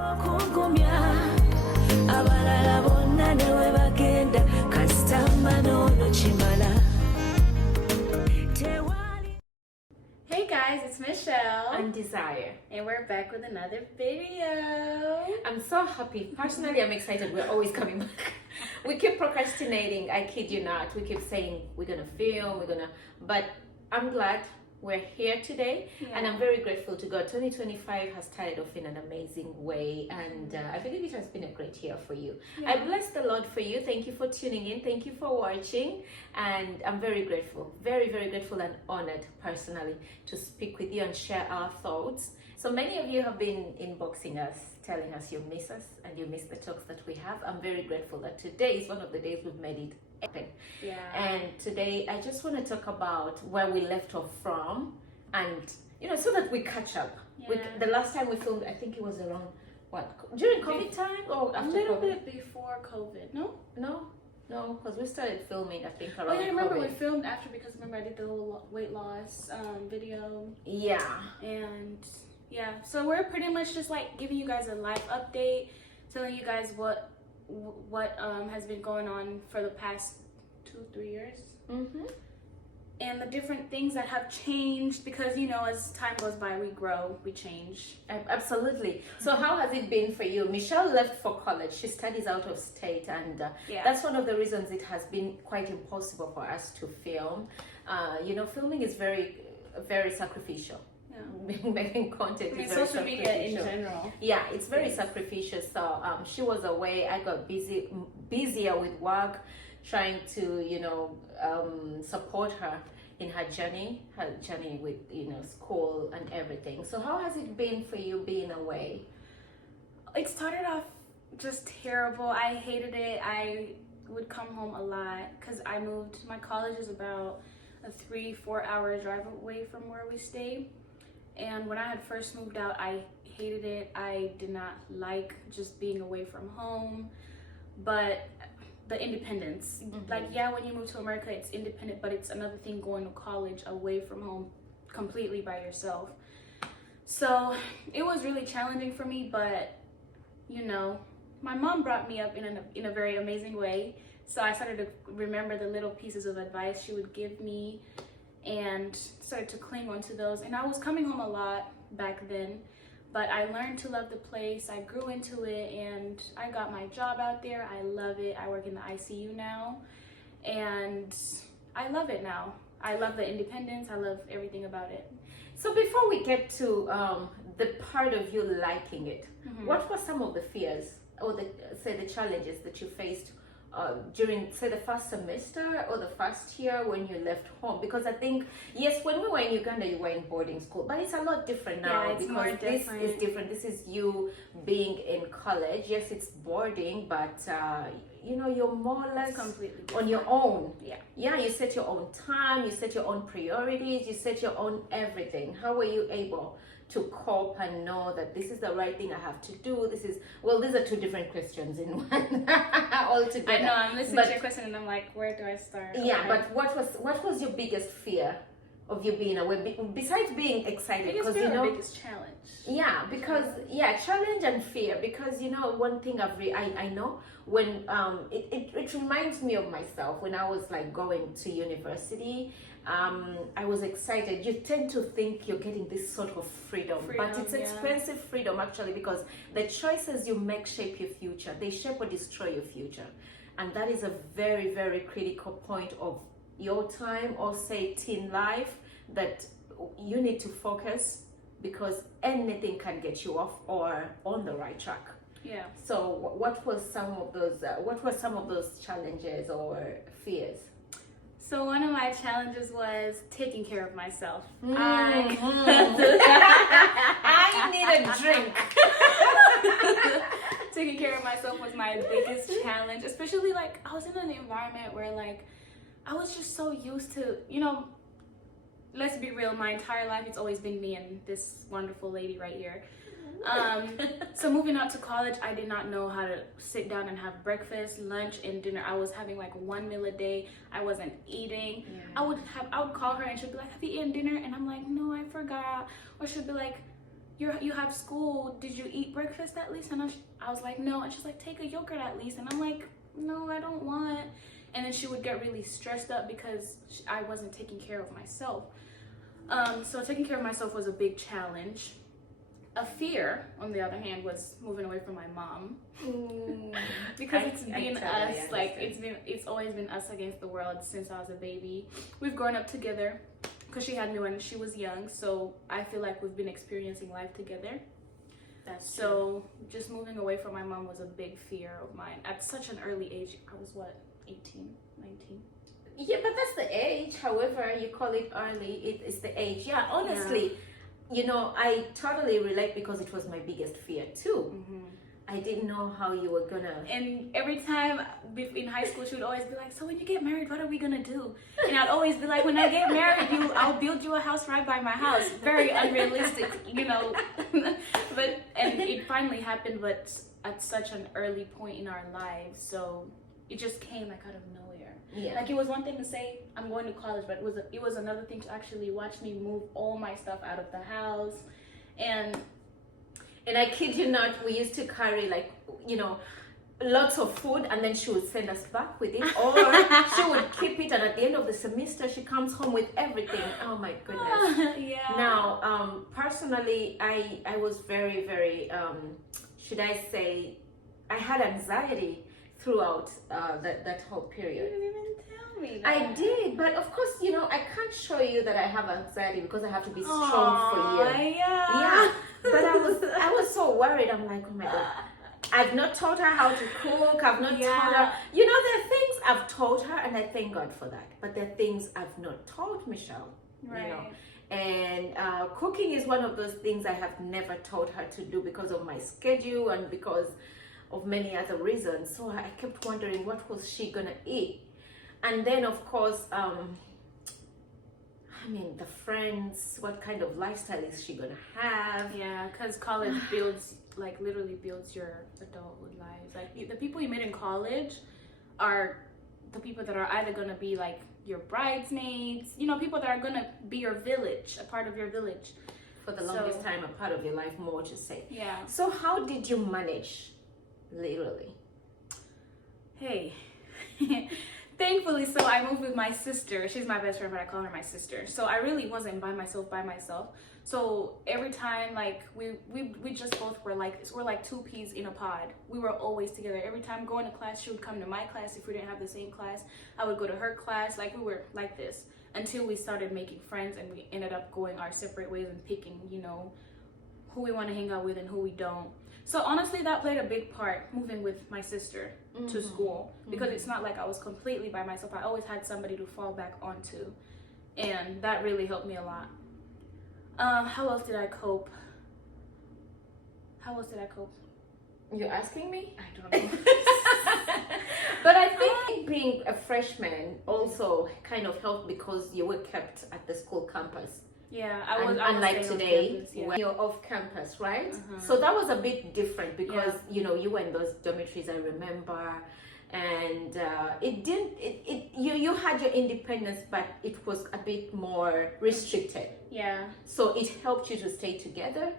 Hey guys, it's Michelle and Desire, and we're back with another video. I'm so happy. Personally, I'm excited. We're always coming back. We keep procrastinating. I kid you not. We keep saying we're gonna film, but I'm glad we're here today, and I'm very grateful to God. 2025 has started off in an amazing way, and I believe it has been a great year for you. I bless the Lord for you. Thank you for tuning in. Thank you for watching, and I'm very grateful, very grateful and honored personally to speak with you and share our thoughts. So many of you have been inboxing us, telling us you miss us and you miss the talks that we have. I'm very grateful that today is one of the days we've made it happen. And today I just want to talk about where we left off from, and so that we catch up. The last time we filmed, I think it was around during COVID time or after a little COVID? bit before COVID. No, because we started filming, I think, around I remember COVID. we filmed after, because remember I did the whole weight loss video. And so we're pretty much just like giving you guys a life update, telling you guys what has been going on for the past 2-3 years, and the different things that have changed, because as time goes by, we grow, we change. Absolutely. So how has it been for you? Michelle left for college. She studies out of state, and that's one of the reasons it has been quite impossible for us to film. Filming is very sacrificial. Making content is very social media in general. It's very sacrificial. So she was away. I got busier with work, trying to support her in her journey with school and everything. So how has it been for you being away? It started off just terrible. I hated it. I would come home a lot because I moved. My college is about a 3-4 hour drive away from where we stay. And when I had first moved out, I hated it. I did not like just being away from home, but the independence. When you move to America, it's independent, but it's another thing going to college away from home completely by yourself. So it was really challenging for me, but my mom brought me up in a very amazing way. So I started to remember the little pieces of advice she would give me, and started to cling onto those. And I was coming home a lot back then, but I learned to love the place. I grew into it, and I got my job out there. I love it. I work in the ICU now, and I love it now. I love the independence. I love everything about it. So before we get to the part of you liking it, what were some of the fears or the challenges that you faced during, say, the first semester or the first year when you left home? Because I think, yes, when we were in Uganda, you were in boarding school, but it's a lot different now, because this is different. This is you being in college. Yes, it's boarding, but you're more or less completely on your own. You set your own time, you set your own priorities, you set your own everything. How were you able to cope and know that this is the right thing I have to do? These are two different questions in one altogether. I know, I'm listening to your question and I'm like, where do I start? But what was your biggest fear of you being away, besides being excited? Because biggest challenge. Challenge and fear, because one thing I know, when it reminds me of myself when I was like going to university. I was excited. You tend to think you're getting this sort of freedom, but it's expensive freedom, actually, because the choices you make shape your future. They shape or destroy your future, and that is a very critical point of your time, or say teen life, that you need to focus, because anything can get you off or on the right track. So what were some of those challenges or fears? So one of my challenges was taking care of myself. I need a drink. Taking care of myself was my biggest challenge, especially like I was in an environment where like I was just so used to, let's be real, my entire life it's always been me and this wonderful lady right here. So moving out to college, I did not know how to sit down and have breakfast, lunch, and dinner. I was having like one meal a day. I wasn't eating. I would call her and she'd be like, have you eaten dinner? And I'm like, no, I forgot. Or she'd be like, you have school. Did you eat breakfast at least? And I was like, no. And she's like, take a yogurt at least. And I'm like, no, I don't want. And then she would get really stressed up because I wasn't taking care of myself. So taking care of myself was a big challenge. A fear, on the other hand, was moving away from my mom. Because it's been us, like it's always been us against the world since I was a baby. We've grown up together because she had me when she was young, so I feel like we've been experiencing life together. That's true. So just moving away from my mom was a big fear of mine at such an early age. I was what, 18, 19? Yeah, but that's the age. However you call it early, it is the age. Yeah, honestly, you know, I totally relate because it was my biggest fear too. I didn't know how you were gonna. And every time in high school, she would always be like, so when you get married, what are we gonna do? And I'd always be like, when I get married, I'll build you a house right by my house. Very unrealistic, you know. And it finally happened, but at such an early point in our lives. So it just came like out of nowhere. Yeah. Like it was one thing to say I'm going to college, but it was another thing to actually watch me move all my stuff out of the house. And I kid you not, we used to carry like, you know, lots of food, and then she would send us back with it, or she would keep it, and at the end of the semester she comes home with everything. Oh my goodness. Yeah. Now, personally, I was very, very, should I say, I had anxiety throughout that whole period. You didn't even tell me that. I did, but of course, you know, I can't show you that I have anxiety because I have to be strong for you. Yeah. But I was so worried. I'm like, oh my God. I've not taught her how to cook. I've not taught her. You know, there are things I've taught her, and I thank God for that. But there are things I've not taught Michelle. Right. You know? And cooking is one of those things I have never taught her to do because of my schedule and because of many other reasons. So I kept wondering, what was she gonna eat? And then, of course, I mean, the friends, what kind of lifestyle is she gonna have? Yeah, because college literally builds your adulthood lives. Like the people you meet in college are the people that are either gonna be like your bridesmaids, you know, people that are gonna be your village, a part of your village. For the longest time, a part of your life, more to say. Yeah. So how did you manage, literally? Hey. Thankfully, so I moved with my sister. She's my best friend, but I call her my sister. So I really wasn't by myself. So every time, like we just both were like two peas in a pod. We were always together. Every time going to class, she would come to my class. If we didn't have the same class, I would go to her class. Like we were like this until we started making friends, and we ended up going our separate ways and picking, you know, who we want to hang out with and who we don't. So honestly, that played a big part, moving with my sister to school, because it's not like I was completely by myself. I always had somebody to fall back onto, and that really helped me a lot. How else did I cope? You're asking me? I don't know. But I think being a freshman also kind of helped because you were kept at the school campus. Yeah, unlike today, campus, yeah. when you're off campus, right? So that was a bit different because you know, you were in those dormitories, I remember, and you had your independence, but it was a bit more restricted. Yeah. So it helped you to stay together,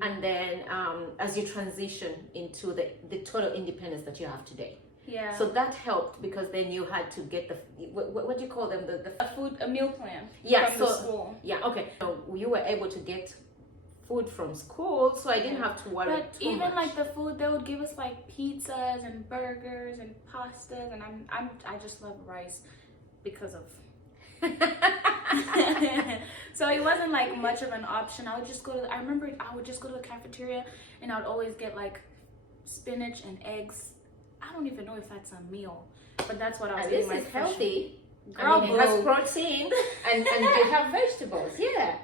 and then as you transition into the total independence that you have today. Yeah. So that helped because then you had to get what do you call them, a meal plan. Yeah. From the school. Yeah. Okay. So you were able to get food from school, so I didn't have to worry. But too even much. like the food, they would give us like pizzas and burgers and pastas, and I just love rice because of. So it wasn't like much of an option. I would just go to the cafeteria, and I would always get like spinach and eggs. I don't even know if that's a meal, but that's what I was eating. This is healthy. Girl, I mean, it has protein and you have vegetables. Yeah,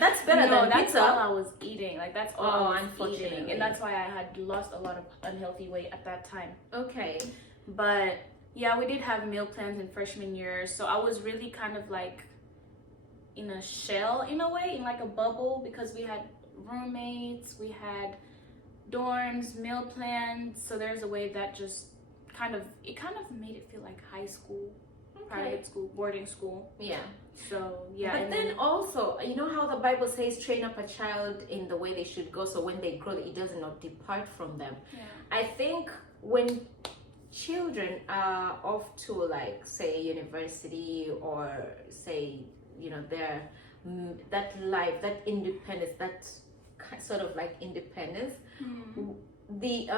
that's better than that's pizza. all I was eating. Like that's all I was unfortunately. eating, and that's why I had lost a lot of unhealthy weight at that time. Okay, but yeah, we did have meal plans in freshman year, so I was really kind of like in a shell in a way, in like a bubble, because we had roommates, we had dorms, meal plans. So there's a way that just kind of made it feel like high school. private school, boarding school. Yeah. So yeah. But and then also, you know how the Bible says, train up a child in the way they should go, so when they grow, it does not depart from them. yeah. I think when children are off to, like, say, university, or say, you know, their that life, that independence, that sort of like independence, the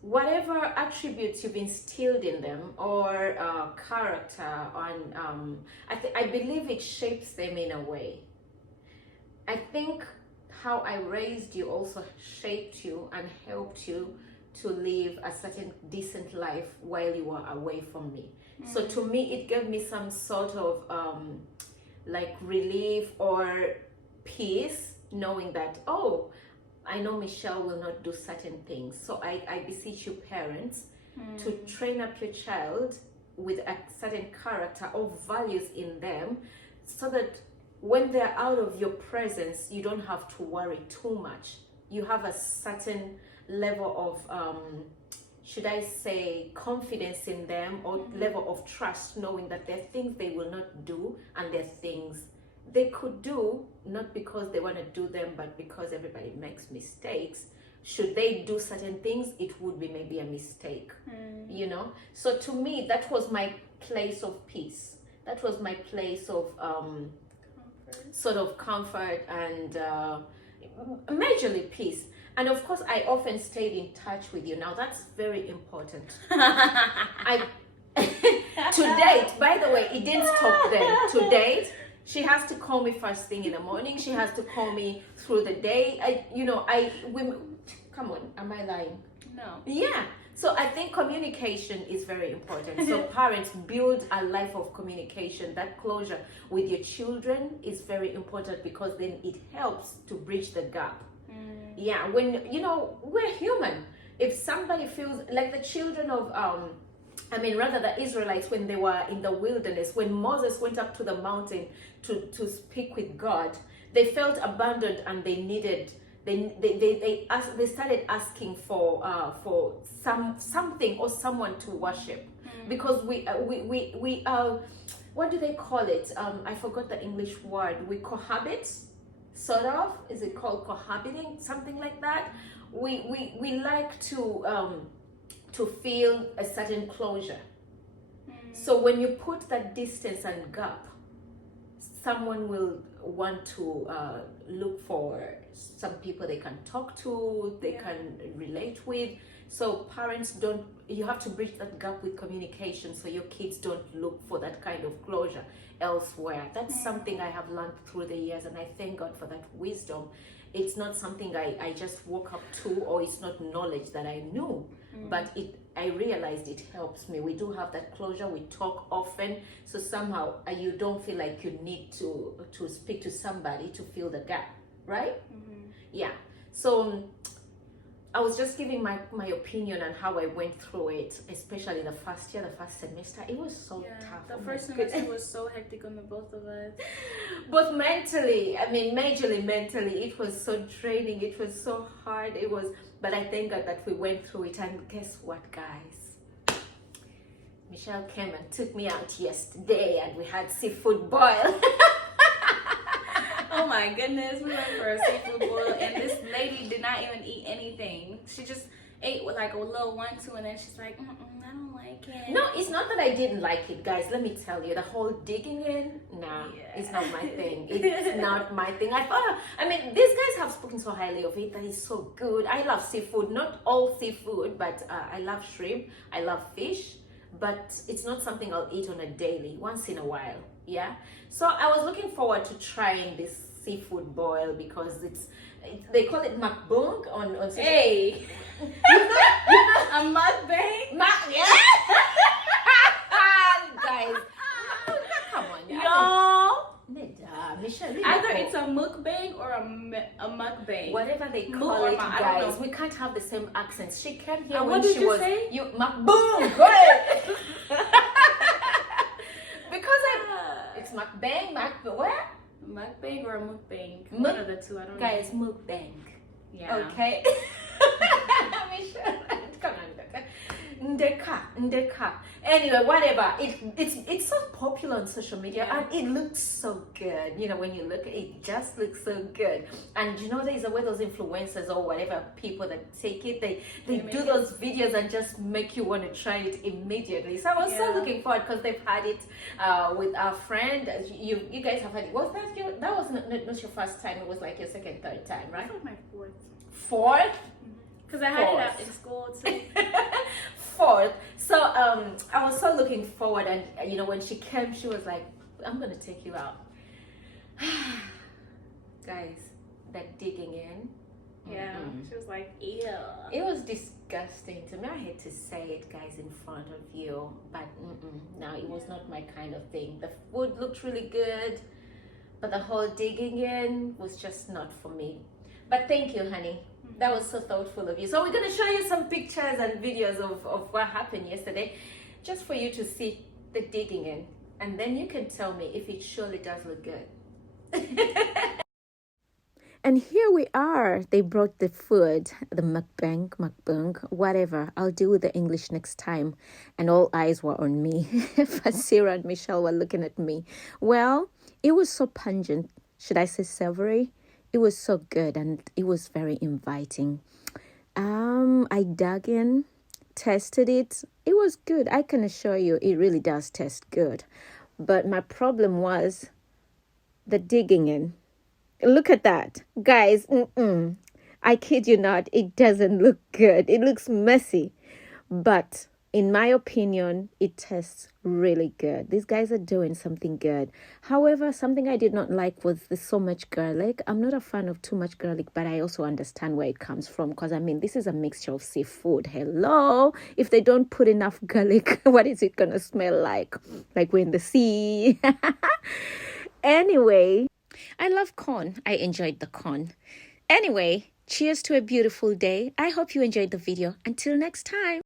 whatever attributes you've instilled in them, or character, on I believe it shapes them in a way. I think how I raised you also shaped you and helped you to live a certain decent life while you were away from me. So to me, it gave me some sort of like relief or peace, knowing that, oh, I know Michelle will not do certain things. So I beseech you, parents, to train up your child with a certain character or values in them, so that when they're out of your presence, you don't have to worry too much. You have a certain level of, should I say, confidence in them, or level of trust, knowing that there are things they will not do, and there are things they could do, not because they want to do them, but because everybody makes mistakes. Should they do certain things, it would be maybe a mistake, you know? So to me, that was my place of peace. That was my place of sort of comfort and majorly peace. And of course, I often stayed in touch with you. Now, that's very important. I to date, by the way, it didn't stop then. To date, she has to call me first thing in the morning. She has to call me through the day. Come on, am I lying? No. Yeah. So I think communication is very important. So parents, build a life of communication. That closure with your children is very important, because then it helps to bridge the gap. Yeah, when, you know, we're human. If somebody feels like the children of the Israelites, when they were in the wilderness, when Moses went up to the mountain to speak with God, they felt abandoned, and they needed, they started asking for something or someone to worship, because we what do they call it? I forgot the English word. We cohabit, sort of. Is it called cohabiting? Something like that. We like to feel a certain closure. So when you put that distance and gap, someone will want to look for some people they can talk to, they can relate with. So parents you have to bridge that gap with communication, so your kids don't look for that kind of closure elsewhere. That's something I have learned through the years, and I thank God for that wisdom. It's not something I just woke up to, or it's not knowledge that I knew, but I realized it helps me. We do have that closure. We talk often, so somehow you don't feel like you need to speak to somebody to fill the gap, right? Yeah. So I was just giving my opinion on how I went through it, especially the first year, the first semester. It was so tough. The first semester was so hectic on the both of us. But mentally, majorly mentally, it was so draining. It was so hard. But I thank God that we went through it. And guess what, guys? Michelle came and took me out yesterday, and we had seafood boil. Oh my goodness, we went for a seafood boil, and this lady did not even eat anything. She just ate with like a little 1-2, and then she's like, I don't like it. No, it's not that I didn't like it, guys. Let me tell you, the whole digging in, it's not my thing. It's not my thing. These guys have spoken so highly of it, that it's so good. I love seafood, not all seafood, but I love shrimp, I love fish, but it's not something I'll eat on a daily, once in a while. Yeah. So I was looking forward to trying this seafood boil, because they call it mukbang on social. Hey, you know a mukbang? Yeah. Guys, come on, Michelle, either it's a mukbang or a mukbang. Whatever they call it, guys. We can't have the same accents. She came here when what did she you was say? Mukbang. Go ahead. Because it's mukbang, where? Mukbang or a mukbang? One of the two. I don't know. Guys, mukbang. Yeah. Okay. Michelle, come on. ndeka. Anyway, whatever. It's so popular on social media, and it looks so good. You know, when you look at it, it just looks so good. And you know, there's a way those influencers or whatever people that take it, they do those videos and just make you want to try it immediately. So I was so looking forward because they've had it with our friend. You guys have had it. Was that that was not your first time? It was like your second, third time, right? That was my fourth. Fourth? Because I had it out in school too. Fourth. So I was so looking forward, and you know, when she came, she was like, I'm gonna take you out. Guys, that digging in. Yeah. She was like, ew. It was disgusting to me. I hate to say it, guys, in front of you, but no, it was not my kind of thing. The food looked really good, but the whole digging in was just not for me. But thank you, honey. That was so thoughtful of you. So we're going to show you some pictures and videos of what happened yesterday, just for you to see the digging in. And then you can tell me if it surely does look good. And here we are. They brought the food, the mukbang, whatever. I'll deal with the English next time. And all eyes were on me. Fasira and Michelle were looking at me. Well, it was so pungent. Should I say savory? It was so good, and it was very inviting. I dug in, tested it. It was good. I can assure you it really does taste good. But my problem was the digging in. Look at that. Guys, I kid you not, it doesn't look good. It looks messy. But in my opinion, it tastes really good. These guys are doing something good. However, something I did not like was there's so much garlic. I'm not a fan of too much garlic, but I also understand where it comes from, because I mean, this is a mixture of seafood. Hello? If they don't put enough garlic, what is it going to smell like? Like we're in the sea. Anyway, I love corn. I enjoyed the corn. Anyway, cheers to a beautiful day. I hope you enjoyed the video. Until next time.